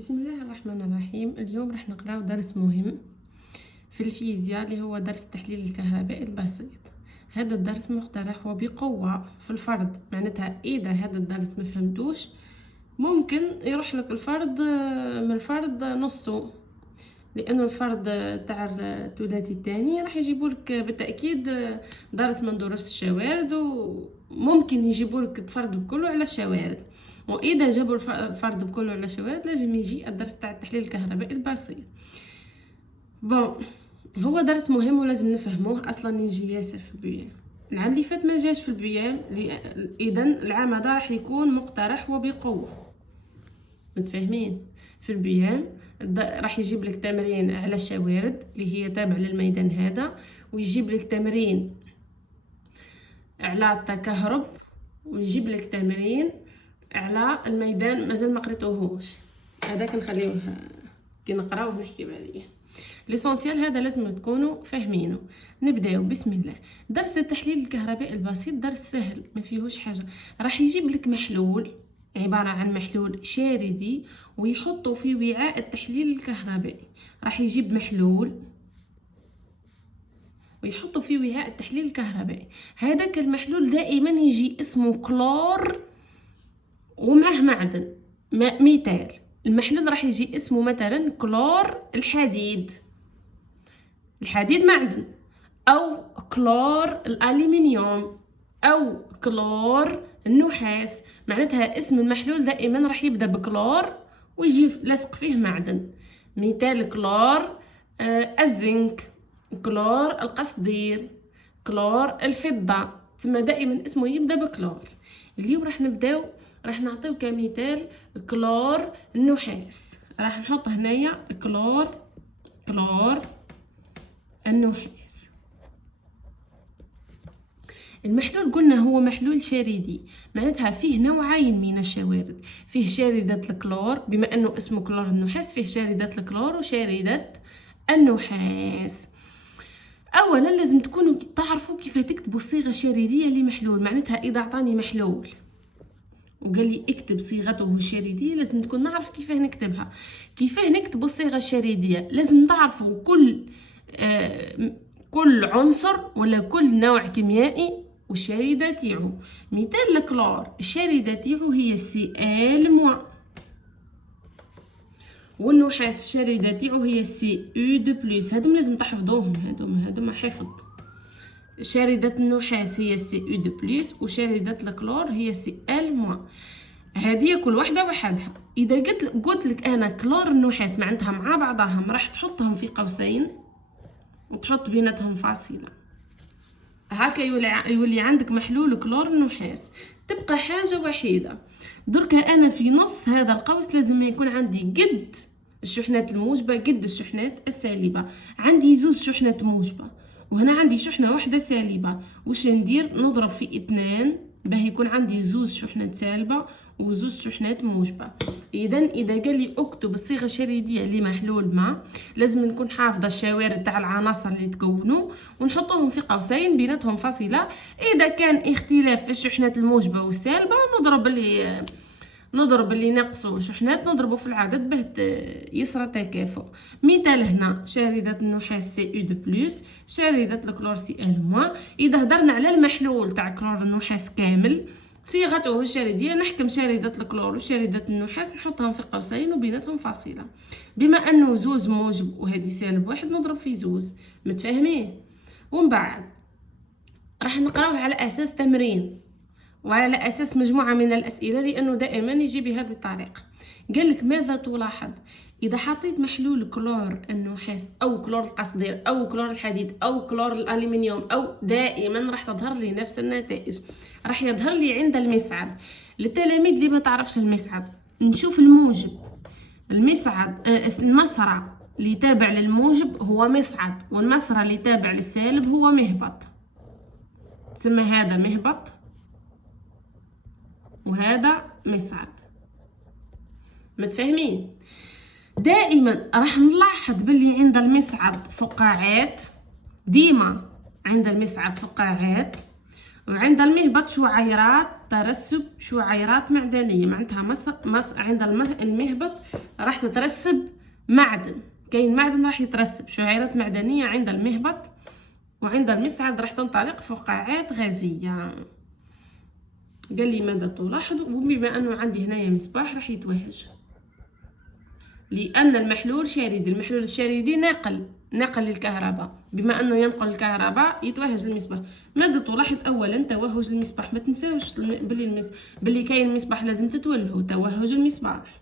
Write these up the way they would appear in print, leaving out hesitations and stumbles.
بسم الله الرحمن الرحيم. اليوم راح نقراو درس مهم في الفيزياء اللي هو درس التحليل الكهربائي البسيط. هذا الدرس مقترح وبقوة في الفرض، معناتها إذا هذا الدرس ما فهمتوش ممكن يروح لك الفرض من الفرض نصه، لأنه الفرض تاع الثلاثي الثاني راح يجيبولك بالتأكيد درس من دروس الشوارد، وممكن يجيبولك الفرض بكله على الشوارد. واذا جابوا الفرض بكله على الشوارد لازم يجي الدرس تاع التحليل الكهربائي البسيط. هو درس مهم ولازم نفهموه، اصلا يجي ياسر في البيان. العام اللي فات ما جاش في البيان، اذا العام هذا راح يكون مقترح وبقوه. متفاهمين؟ في البيان راح يجيب لك تمرين على الشوارد اللي هي تابع للميدان هذا، ويجيب لك تمرين على التكهرب، ويجيب لك تمرين على الميدان مازال ما قريتوهوش. هذاك نخليوه كي نقراوه نحكيو عليه. ليسونسيال هذا لازم تكونوا فاهمينه. نبداو بسم الله. درس التحليل الكهربائي البسيط درس سهل ما فيهوش حاجه. راح يجيب لك محلول عباره عن محلول شاردي ويحطه في وعاء التحليل الكهربائي. راح يجيب محلول ويحطه في وعاء التحليل الكهربائي. هذاك المحلول دائما يجي اسمه كلور ومعه معدن. مثال المحلول راح يجي اسمه مثلا كلور الحديد. الحديد معدن، او كلور الالومنيوم، او كلور النحاس. معناتها اسم المحلول دائما راح يبدا بكلور ويجي لصق فيه معدن. مثال كلور الزنك، كلور القصدير، كلور الفضة. ثم دائما اسمه يبدا بكلور. اليوم راح نعطيو كمثال كلور النحاس. راح نحط هنايا كلور النحاس. المحلول قلنا هو محلول شاردي، معناتها فيه نوعين من الشوارد. فيه شاردة الكلور، بما انه اسمه كلور النحاس فيه شاردة الكلور وشاردة النحاس. اولا لازم تكونوا تعرفوا كيف تكتبوا الصيغه الشارديه لمحلول. معناتها اذا اعطاني محلول وقال لي اكتب صيغته الشارديه لازم تكون نعرف كيف نكتبها. كيف نكتب الصيغه الشارديه لازم تعرفوا كل عنصر ولا كل نوع كيميائي والشاردة تاعو. مثال الكلور الشاردة تاعو هي Cl-، والنحاس الشاردة تاعو هي Cu2+. هادم لازم تحفظوهم، هادم حفظ. شاردة النحاس هي Cu2+، وشاردة الكلور هي Cl-. هذه كل واحدة وحدها. إذا قلت لك أنا كلور النحاس معناتها مع بعضهم راح تحطهم في قوسين وتحط بيناتهم فاصلة. هكا يولي عندك محلول كلور النحاس. تبقى حاجة وحيدة، دركا أنا في نص هذا القوس لازم يكون عندي قد الشحنات الموجبة قد الشحنات السالبة. عندي زوج شحنات موجبة وهنا عندي شحنة واحدة سالبة. وش ندير؟ نضرب في 2 باه يكون عندي زوج شحنات سالبة وزوج شحنات موجبة. إذا قال لي اكتب الصيغة الشاردية لمحلول ما، لازم نكون حافظة الشوارد تاع العناصر اللي تكونوا ونحطهم في قوسين بيناتهم فاصلة. إذا كان اختلاف في الشحنات الموجبة والسالبة نضرب اللي نقصوا شحنات نضربه في العدد باه يصرى تكافؤ. مثال هنا شاردة النحاس Cu2+، شاردة الكلور Cl-. إذا هضرنا على المحلول تاع كلور النحاس كامل صيغته الشاردية نحكم شاردة الكلور وشاردة النحاس نحطهم في قوسين وبيناتهم فاصلة. بما أنه زوز موجب وهذه سالب واحد نضرب في زوز. متفاهمين؟ ومن بعد راح نقراوه على أساس تمرين وعلى أساس مجموعة من الأسئلة، لأنه دائما يجي بهذه الطريقة. قالك ماذا تلاحظ إذا حطيت محلول كلور النحاس أو كلور القصدير أو كلور الحديد أو كلور الألومنيوم أو دائما راح تظهر لي نفس النتائج. راح يظهر لي عند المصعد. للتلاميذ اللي ما تعرفش المصعد نشوف الموجب. المسرع اللي تابع للموجب هو مصعد، والمسرع اللي تابع للسالب هو مهبط. تسمى هذا مهبط وهذا مصعد. متفاهمين؟ دائما راح نلاحظ باللي عند المصعد فقاعات، ديما عند المصعد فقاعات، وعند المهبط شعيرات ترسب، شعيرات معدنيه. معناتها عند المهبط راح تترسب معدن، كاين معدن راح يترسب، شعيرات معدنية عند المهبط، وعند المصعد راح تنطلق فقاعات غازية. قال لي ماذا تلاحظ؟ وبما انه عندي هنايا مصباح راح يتوهج، لان المحلول شاردي، المحلول الشاردي نقل الكهرباء، بما انه ينقل الكهرباء يتوهج المصباح. ماذا تلاحظ؟ اولا توهج المصباح، ما تنساوش بلي كاين مصباح لازم تتولهو، توهج المصباح.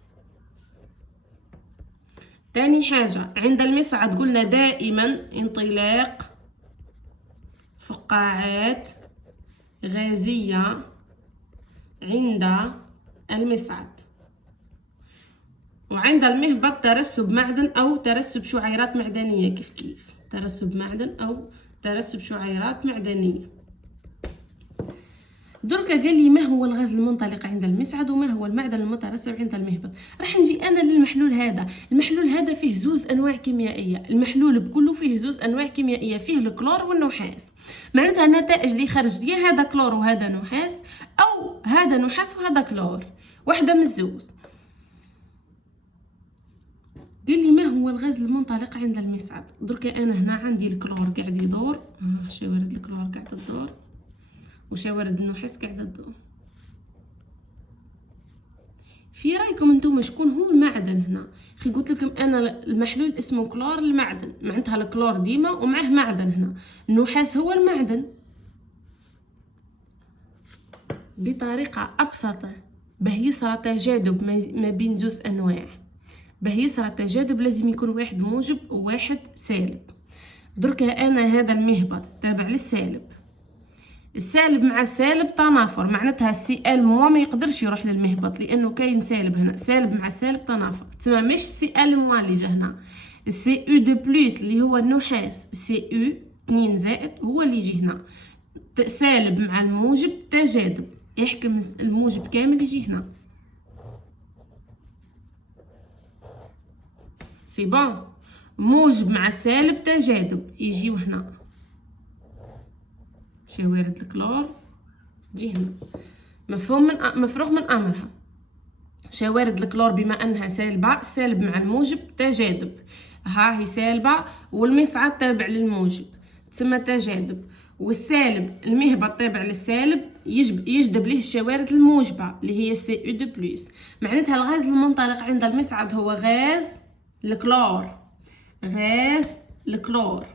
تاني حاجة عند المصعد قلنا دائما انطلاق فقاعات غازية عند المصعد، وعند المهبط ترسب معدن أو ترسب شعيرات معدنية، كيف ترسب معدن أو ترسب شعيرات معدنية. دركا قال لي ما هو الغاز المنطلق عند المصعد وما هو المعدن المترسب عند المهبط. راح نجي انا للمحلول هذا. المحلول هذا فيه زوز انواع كيميائيه، المحلول بكله فيه زوز انواع كيميائيه، فيه الكلور والنحاس. معناتها النتائج اللي خرجت يا هذا كلور وهذا نحاس، او هذا نحاس وهذا كلور، واحده من الزوز. قال لي ما هو الغاز المنطلق عند المصعد. دركا انا هنا عندي الكلور قاعد يدور، شوارد الكلور قاعده تدور، وشوارد النحاس قاعده تدور. في رايكم انتم شكون هو المعدن هنا؟ اخي قلت لكم انا المحلول اسمه كلور المعدن، معناتها الكلور ديما ومعه معدن. هنا النحاس هو المعدن. بطريقه ابسط باه يصرى تجاذب ما بين زوج انواع، باه يصرى تجاذب لازم يكون واحد موجب وواحد سالب. دركا انا هذا المهبط تابع للسالب، السالب مع السالب تنافر، معناتها السي ال موا ما يقدرش يروح للمهبط لانه كاين سالب هنا، سالب مع سالب تنافر. تسمى مش سي ال موا اللي جا هنا، السي او دو بلس اللي هو النحاس، سي او 2 زائد هو اللي يجي هنا، سالب مع الموجب تجاذب، يحكم الموجب كامل يجي هنا. سي بون، موجب مع سالب تجاذب يجيو هنا، شوارد الكلور تجي هنا. مفروغ من امرها. شوارد الكلور بما انها سالبه، السالب مع الموجب تجاذب، ها هي سالبه والمصعد تابع للموجب تسمى تجاذب، والسالب المهبط تابع للسالب يجذب ليه الشوارد الموجبه اللي هي سي او دو بلس. معناتها الغاز المنطلق عند المصعد هو غاز الكلور، غاز الكلور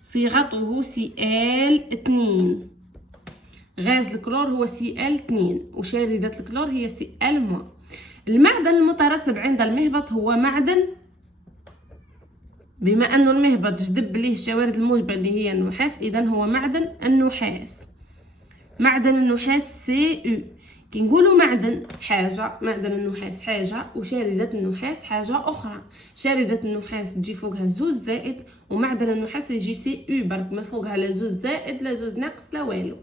صيغته Cl2. غاز الكلور هو Cl2 وشاردة الكلور هي Cl-. المعدن المترسب عند المهبط هو معدن، بما انه المهبط جذب ليه الشوارد الموجبة اللي هي النحاس، اذا هو معدن النحاس. معدن النحاس Cu. كي نقولوا معدن حاجة، معدن النحاس حاجة، وشاردة النحاس حاجة أخرى. شاردة النحاس تجي فوقها زوز زائد، ومعدن النحاس يجي سي او برك، ما فوقها لا زوز زائد لا زوز ناقص لا والو.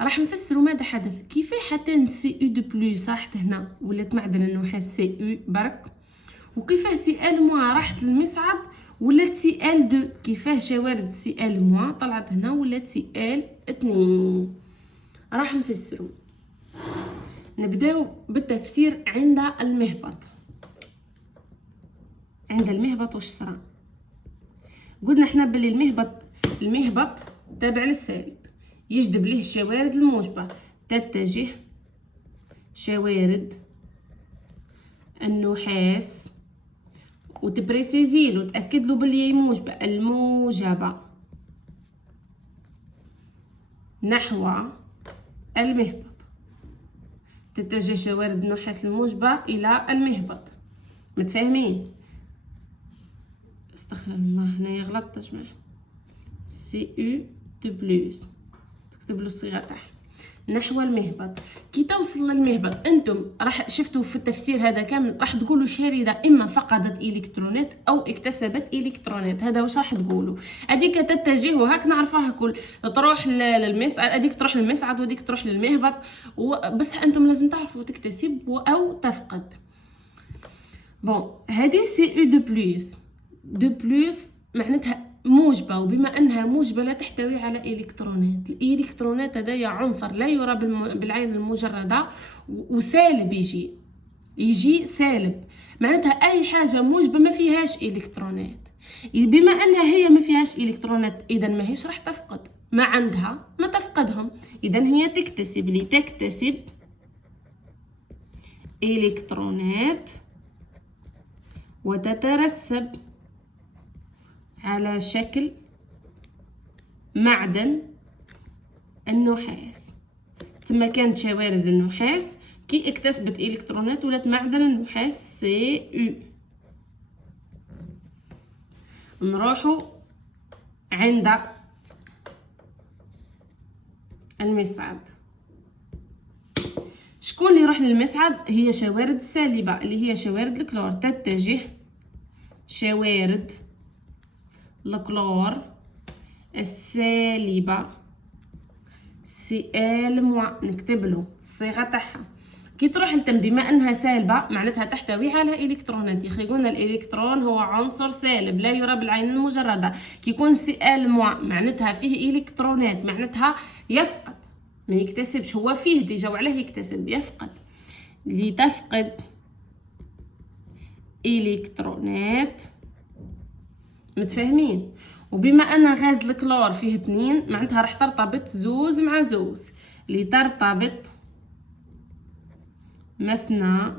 راح نفسروا ماذا حدث، كيفاه حتى سي او دو بلس راحت هنا ولات معدن النحاس سي او برك، وكيفاه سي ال موا راحت للمصعد ولات سي ال دو، كيفاه شوارد سي ال موا طلعت هنا ولات سي ال 2. راح نفسروا. نبداو بالتفسير عند المهبط. عند المهبط واش صرا؟ قلنا احنا بلي المهبط تابع للسالب، يجذب ليه الشوارد الموجبه، تتجه شوارد النحاس وتبريسيزيلو تاكد له بلي هي موجبه، الموجبه نحو المهبط، تتجه شوارد النحاس الموجبة إلى المهبط. متفاهمين؟ استغفر الله هنايا غلطت جماعة. سي او دو بلس تكتب له الصيغة تاعها نحو المهبط. كي توصل للمهبط انتم راح شفتوا في التفسير هذا كامل راح تقولوا شاردة اما فقدت الكترونات او اكتسبت الكترونات. هذا واش راح تقولوا؟ هذيك تتجه وهاك نعرفوها كل تروح للمصعد، هذيك تروح للمصعد وهذيك تروح للمهبط، بس انتم لازم تعرفوا تكتسب او تفقد. بون هذه سي او دو بلس معناتها موجبة، وبما انها موجبة لا تحتوي على الكترونات. الالكترونات هذايا عنصر لا يرى بالعين المجردة، وسالب يجي سالب. معناتها اي حاجه موجبه ما فيهاش الكترونات. بما انها هي ما فيهاش الكترونات اذا ما هيش راح تفقد، ما عندها ما تفقدهم، اذا هي تكتسب، لتكتسب الكترونات وتترسب على شكل معدن النحاس. ثم كانت شوارد النحاس كي اكتسبت الكترونات ولات معدن النحاس Cu. نروحوا عند المصعد. شكون اللي يروح للمصعد؟ هي شوارد السالبة اللي هي شوارد الكلور، تتجه شوارد الكلور السالبة Cl-، نكتب له الصيغة تاعها. كي تروح لتم بما انها سالبة معناتها تحتوي على الكترونات. يا اخي قلنا الالكترون هو عنصر سالب لا يرى بالعين المجردة. كي يكون Cl- معناتها فيه الكترونات، معناتها يفقد، ما يكتسبش، هو فيه ديجا وعليه يكتسب، يفقد. لتفقد الكترونات، متفاهمين؟ وبما ان غاز الكلور فيه 2 معناتها راح ترتبط زوز مع زوز، لترتبط مثنى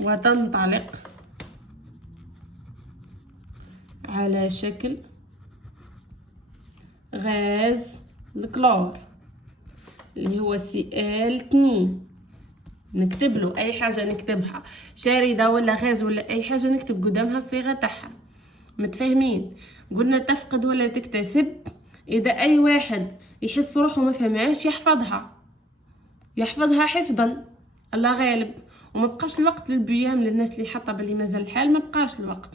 وتنطلق على شكل غاز الكلور اللي هو Cl2. نكتب له اي حاجه نكتبها، شارده ولا غاز ولا اي حاجه نكتب قدامها الصيغه تاعها، متفاهمين؟ قلنا تفقد ولا تكتسب. اذا اي واحد يحس روحه ما فهمهاش يحفظها حفظا، الله غالب، وما بقاش الوقت للبيام للناس اللي حاطه باللي مازال الحال ما بقاش الوقت.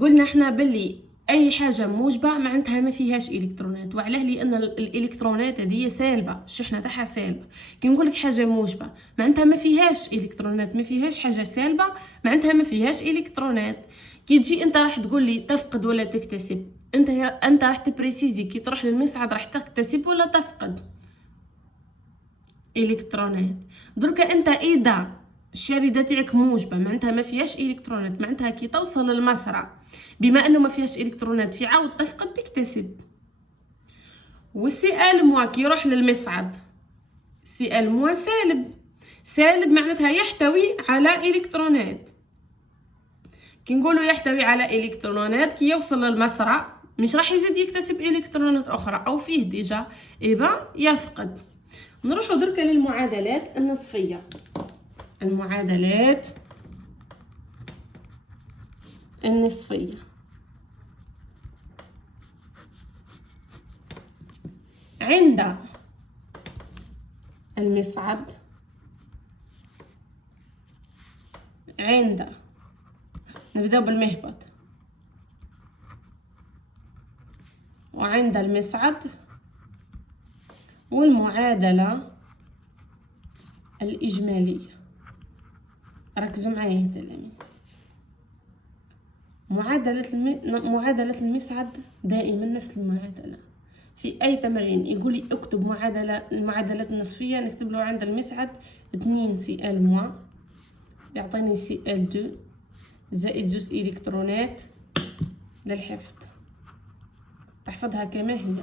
قلنا احنا باللي اي حاجه موجبه معناتها ما فيهاش الكترونات، وعلاه؟ لان الالكترونات هذه سالبه، الشحنه تاعها سالبه. كي نقول لك حاجه موجبه معناتها ما فيهاش الكترونات، ما فيهاش حاجه سالبه معناتها ما فيهاش الكترونات. كي تجي انت راح تقول لي تفقد ولا تكتسب، انت راح تبريسيزي كي تروح للمصعد راح تكتسب ولا تفقد الكترونات. دركا انت اذا الشارده تاعك موجبه معناتها ما فيهاش الكترونات، معناتها كي توصل للمصرع بما انه ما فيهاش الكترونات في عاود تفقد تكتسب. والCl- كي يروح للمصعد Cl- سالب معناتها يحتوي على الكترونات. كي نقولوا يحتوي على الكترونات كي يوصل للمصرع مش راح يزيد يكتسب الكترونات اخرى او فيه ديجا، يبقى يفقد. نروحوا دركا للمعادلات النصفيه. المعادلات النصفيه عند المصعد، نبدأ بالمهبط، وعند المصعد، والمعادلة الإجمالية. ركزوا معايا يا تلاميذ، معادلة المصعد دائما نفس المعادلة. في أي تمرين يقول لي اكتب المعادلات النصفية، نكتب له عند المصعد 2Cl- يعطيني Cl2 زائد 2 إلكترونات للحفظ، تحفظها كما هي.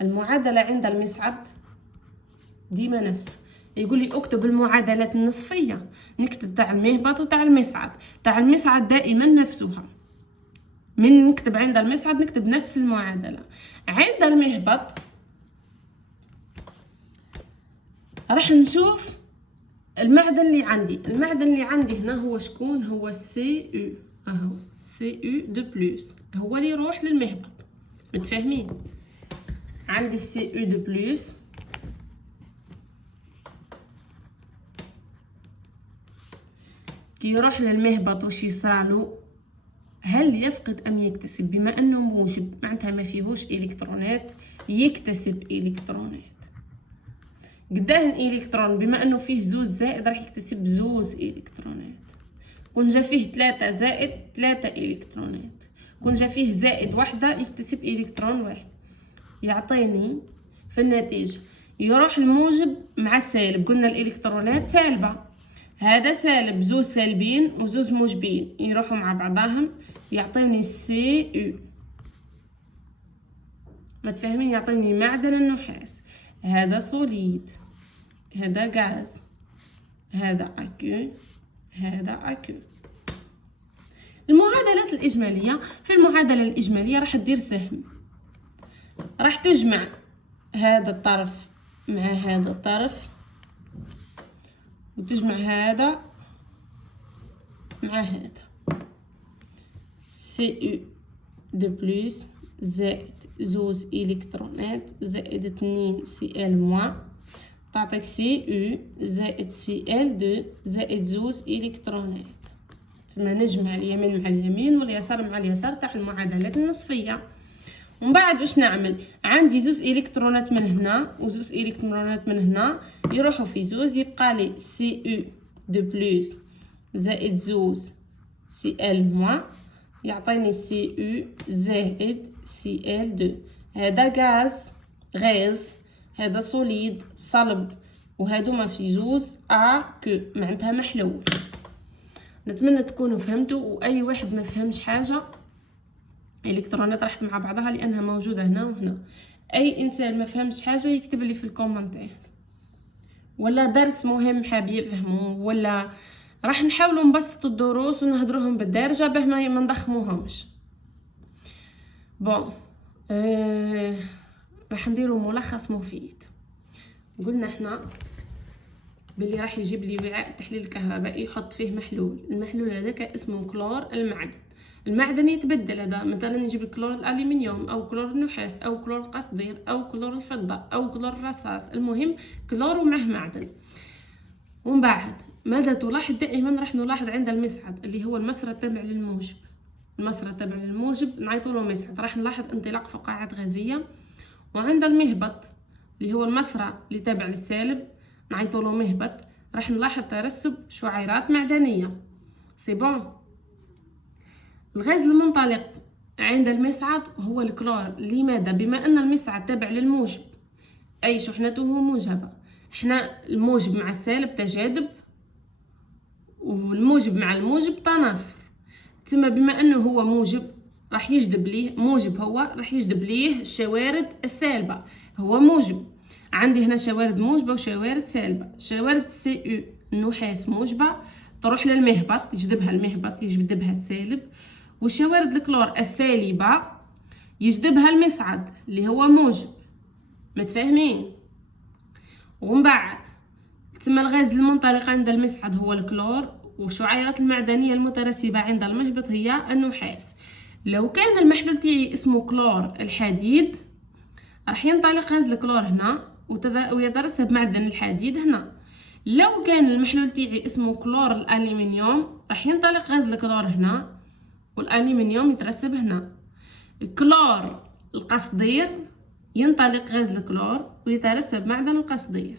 المعادلة عند المصعد ديما نفسها. يقول لي اكتب المعادلات النصفية، نكتب تاع المهبط وتاع المصعد. تاع المصعد دائما نفسها، من نكتب عند المصعد نكتب نفس المعادلة. عند المهبط راح نشوف المعدن اللي عندي هنا هو شكون؟ هو Cu، اهو Cu2+، هو اللي يروح للمهبط، متفاهمين؟ عندي Cu2+، كي يروح للمهبط وش يصرالو؟ هل يفقد ام يكتسب؟ بما انه موجب معناتها ما فيهوش الكترونات، يكتسب الكترونات. قداه الالكترون؟ بما انه فيه زوز زائد راح يكتسب زوز الكترونات. كون جا فيه 3 زائد 3 الكترونات. كون جا فيه زائد وحده يكتسب الكترون واحد، يعطيني في النتيجه يروح الموجب مع السالب. قلنا الالكترونات سالبه، هذا سالب، زوج سالبين وزوج موجبين يروحوا مع بعضهم يعطيني سي او. ما تفهمين؟ يعطيني معدن النحاس. هذا سوليد، هذا غاز، هذا اكو، هذا اكو. المعادلات الإجمالية، في المعادلة الإجمالية راح تدير سهم، راح تجمع هذا الطرف مع هذا الطرف، وتجمع هذا مع هذا. سي او دو بلس زائد زوز إلكترونات زائد 2 سي ال موان تعطيك سي او زائد سي ال دو زائد زوز إلكترونات. تسمى نجمع اليمين مع اليمين واليسار مع اليسار تاع المعادلات النصفيه. ومن بعد واش نعمل؟ عندي زوز الكترونات من هنا وزوز الكترونات من هنا يروحوا في زوز، يبقى لي سي او دو بلس زائد زوز سي ال موان يعطيني سي او زائد سي ال دو. هذا غاز، هذا سوليد صلب، وهذوما في زوز كو معناتها محلول. نتمنى تكونوا فهمتوا، واي واحد ما فهمش حاجه الكترونات راحت مع بعضها لانها موجوده هنا وهنا. اي انسان ما فهمش حاجه يكتب لي في الكومنتير، ولا درس مهم حاب يفهمه، ولا راح نحاولوا نبسطوا الدروس ونهضروهم بالدارجه باه ما نضخموهمش. بون راح نديروا ملخص مفيد. قلنا احنا باللي راح يجيب لي وعاء التحليل الكهربائي يحط فيه محلول، المحلول هذاك اسمه كلور المعدن. المعدن يتبدل، هذا مثلا نجيب كلور الالومنيوم او كلور النحاس او كلور القصدير او كلور الفضه او كلور الرصاص، المهم كلور ومعه معدن. ومن بعد ماذا تلاحظ؟ دائما راح نلاحظ عند المصعد اللي هو المسرى التابع للموجب، المسرى التابع للموجب نعيطوا له مصعد، راح نلاحظ انطلاق فقاعات غازيه. وعند المهبط اللي هو المسرى اللي تابع للسالب نعيطوا له مهبط، راح نلاحظ ترسب شعيرات معدنيه. سي بون. الغاز المنطلق عند المصعد هو الكلور. لماذا؟ بما ان المصعد تابع للموجب اي شحنته موجبه، احنا الموجب مع السالب تجاذب والموجب مع الموجب تنافر، تسمى بما انه هو موجب راح يجذب ليه موجب، هو راح يجذب ليه الشوارد السالبه. هو موجب، عندي هنا شوارد موجبه وشوارد سالبه. شوارد سي او النحاس موجبه تروح للمهبط، يجذبها المهبط يجذبها السالب، والشوارد الكلور السالبه يجذبها المصعد اللي هو موجب. متفاهمين؟ ومن بعد ثم الغاز المنطلق عند المصعد هو الكلور، والشعيرات المعدنيه المترسبه عند المهبط هي النحاس. لو كان المحلول تاعي اسمه كلور الحديد راح ينطلق غاز الكلور هنا ويترسب معدن الحديد هنا. لو كان المحلول تاعي اسمه كلور الالومنيوم راح ينطلق غاز الكلور هنا والالومنيوم يترسب هنا. كلور القصدير ينطلق غاز الكلور ويترسب معدن القصدير.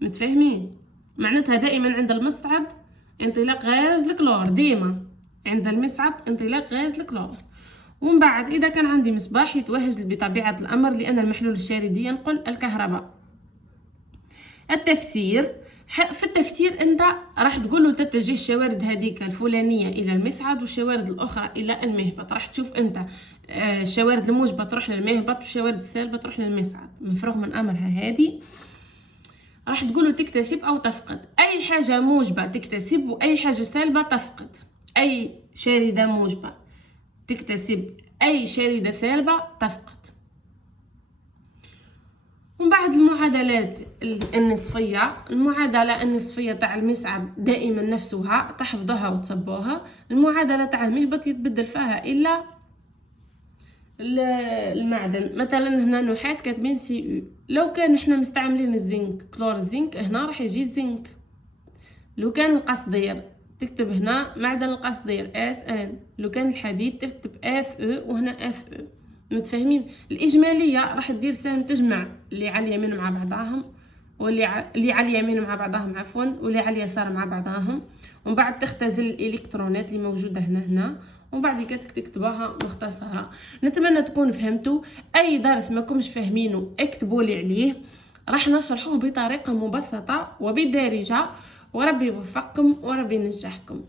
متفاهمين؟ معناتها دائما عند المصعد انطلاق غاز الكلور، ديما عند المصعد انطلاق غاز الكلور. ومن بعد اذا كان عندي مصباح يتوهج بطبيعه الامر لان المحلول الشاردي ينقل الكهرباء. التفسير، في التفسير انت راح تقول له تتجه الشوارد هذيك الفلانيه الى المصعد والشوارد الاخرى الى المهبط. راح تشوف انت الشوارد الموجبه تروح للمهبط والشوارد السالبه تروح للمصعد. مفروغ من امرها هذه راح تقول له تكتسب او تفقد. اي حاجه موجبه تكتسب واي حاجه سالبه تفقد. اي شارده موجبه تكتسب، اي شارده سالبه تفقد. ومن بعد المعادلات النصفيه، المعادله النصفيه تاع المصعد دائما نفسها تحفظوها وتصبوها. المعادله تاع المهبط يتبدل فيها الا المعدن. مثلا هنا نحاس كاتبين سي او، لو كان احنا مستعملين الزنك كلور الزنك هنا راح يجي الزنك. لو كان القصدير تكتب هنا معدن القصدير اس ان، لو كان الحديد تكتب اف او وهنا اف او. متفاهمين؟ الاجماليه راح تدير سهم تجمع اللي على اليمين مع بعضهم واللي على اليمين مع بعضهم عفوا واللي على اليسار مع بعضهم، ومن بعد تختزل الالكترونات اللي موجوده هنا ومن بعد كده تكتبوها مختصره. نتمنى تكونوا فهمتوا. اي درس ما كنتش فاهمينه اكتبوا لي عليه، راح نشرحوه بطريقه مبسطه وبدارجه، وربي يوفقكم وربي ينجحكم.